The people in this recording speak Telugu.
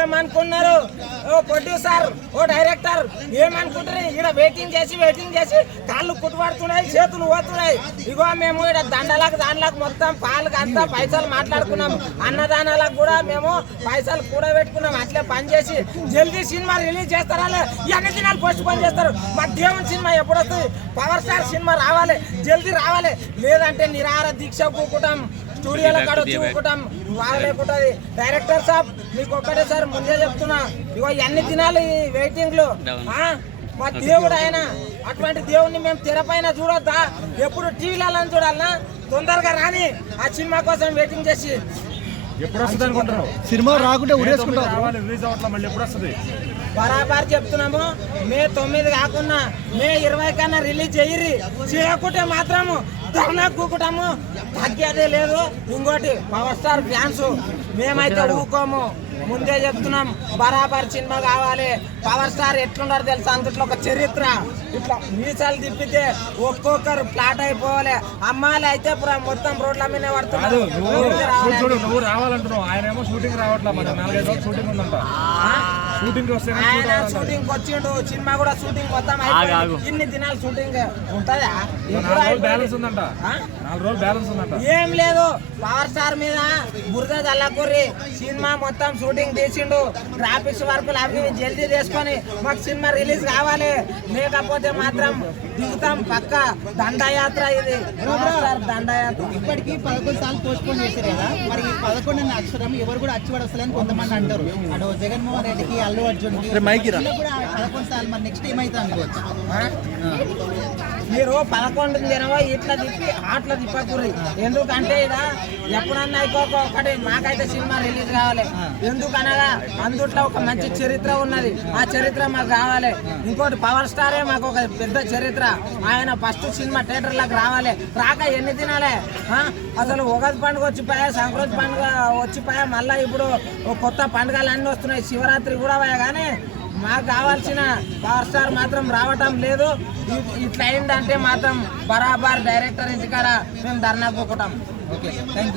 ఏమనుకున్నారు? ఓ ప్రొడ్యూసర్ ఓ డైరెక్టర్ ఏమనుకుంటారు ఇక్కడ వెయిటింగ్ చేసి వెయిటింగ్ చేసి కాళ్ళు కుట్టుబడుతున్నాయి చేతులు పోతున్నాయి ఇగో మేము ఇక్కడ దండలకు దాండ్లకు మొత్తం పాలకు అంతా పైసలు మాట్లాడుకున్నాం. అన్నదానాలకు కూడా మేము పైసలు కూడా పెట్టుకున్నాం అట్లే పని చేసి జల్దీ సినిమా రిలీజ్ చేస్తారా లే? ఎన్ని దినాలు పోస్ట్ పోన్ చేస్తారు? మా దేవుని సినిమా ఎప్పుడు వస్తుంది పవర్ స్టార్ సినిమా రావాలి జల్దీ రావాలి. లేదంటే నిరాహార దీక్ష కూకుంటాం. స్టూడియోలో కాడ వచ్చి డైరెక్టర్ సాబ్ మీకు ఒక్కటే సార్ ముందే చెప్తున్నా. ఇగో ఎన్ని దినాలు ఈ వెయిటింగ్లు? ఆ? మా దేవుడు ఆయన అటువంటి దేవుడిని మేము తెరపైన చూడొద్దా? ఎప్పుడు టీవీలలో చూడాలనా? తొందరగా రాని ఆ సినిమా కోసం వెయిటింగ్ చేసి ఎప్పుడు వస్తుంది అనుకుంటున్నావు? సినిమా రాకుంటే ఉరేసుకుంటాం రావాలి రిలీజ్ అవ్వట్లా మళ్ళీ ఎప్పుడు వస్తుంది? బరాబర్ చెప్తున్నాము మే తొమ్మిది కాకుండా మే ఇరవై కన్నా రిలీజ్ చెయ్యి చేయకుంటే మాత్రము ధర్నా కూకుటాము తగ్గేదే లేదు. ఇంకోటి పవర్ స్టార్ ఫ్యాన్స్ మేమైతే ఊకోము. ముందే చెప్తున్నాం బరాబర్ సినిమా కావాలి. పవర్ స్టార్ ఎట్లున్నారు తెలుసా? అందుట్లో ఒక చరిత్ర. ఇట్లా మీసాలు తిప్పితే ఒక్కొక్కరు ఫ్లాట్ అయిపోవాలి. అమ్మాయిలు అయితే మొత్తం రోడ్ల మీద పడుతున్నారు. నువ్వు రావాలంటున్నావు. ఆయన ఏమో షూటింగ్ రావట్లా మరి. నాలుగైదు రోజులు షూటింగ్ ఉందంట. షూటింగ్ ఆయన షూటింగ్ వచ్చిండు సినిమా కూడా షూటింగ్ మొత్తం అయిపోయింది. ఇన్ని దినాలు షూటింగ్ ఉంటదా? ఎప్పుడు బ్యాలెన్స్? ఉందంట. ఆ? నాలుగు రోజులు బ్యాలెన్స్ ఉందంట. ఏం లేదు పవర్ స్టార్ మీద బురద చల్లకూరి సినిమా మొత్తం షూటింగ్ తీసిండు. గ్రాఫిక్స్ వర్కులు అవి ఇవి జల్దీ చేసుకొని మాకు సినిమా రిలీజ్ కావాలి. లేకపోతే మాత్రం దిగుతాం పక్క. దండయాత్ర ఇది. పవర్ స్టార్ దండయాత్ర. ఇప్పటికి పదకొండు సార్లు పోస్ట్ పోన్ చేశారు కదా. మరి ఈ పదకొండు అక్షరం ఎవరు కూడా అచ్చి పడొస్తలేని కొంతమంది అంటారు. అటు జగన్మోహన్ రెడ్డికి అల్లు అర్జున్. కూడా పదకొండు సార్లు మరి నెక్స్ట్ ఏమైతే అనుకోవచ్చు? ఆ? మీరు పదకొండు జనవో ఇట్లా తిప్పి అట్లా తిప్పకూరి ఎందుకంటే ఇక ఎప్పుడన్నా అయిపోక ఒకటి మాకైతే సినిమా రిలీజ్ కావాలి. ఎందుకనగా అందుట్లో ఒక మంచి చరిత్ర ఉన్నది. ఆ చరిత్ర మాకు కావాలి. ఇంకోటి పవర్ స్టారే మాకు ఒక పెద్ద చరిత్ర. ఆయన ఫస్ట్ సినిమా థియేటర్లకు రావాలి. రాక ఎన్ని తినాలే అసలు ఉగాది పండుగ వచ్చిపోయా సంక్రాంతి పండుగ వచ్చిపోయా మళ్ళీ ఇప్పుడు కొత్త పండుగలు అన్నీ వస్తున్నాయి. శివరాత్రి కూడా పోయా కానీ మాకు కావాల్సిన పవర్ స్టార్ మాత్రం రావటం లేదు. ఇట్లా అయిందంటే మాత్రం బరాబర్ డైరెక్టర్ ఇంటికాడ మేము ధర్నా పోకటం ఓకే థ్యాంక్ యూ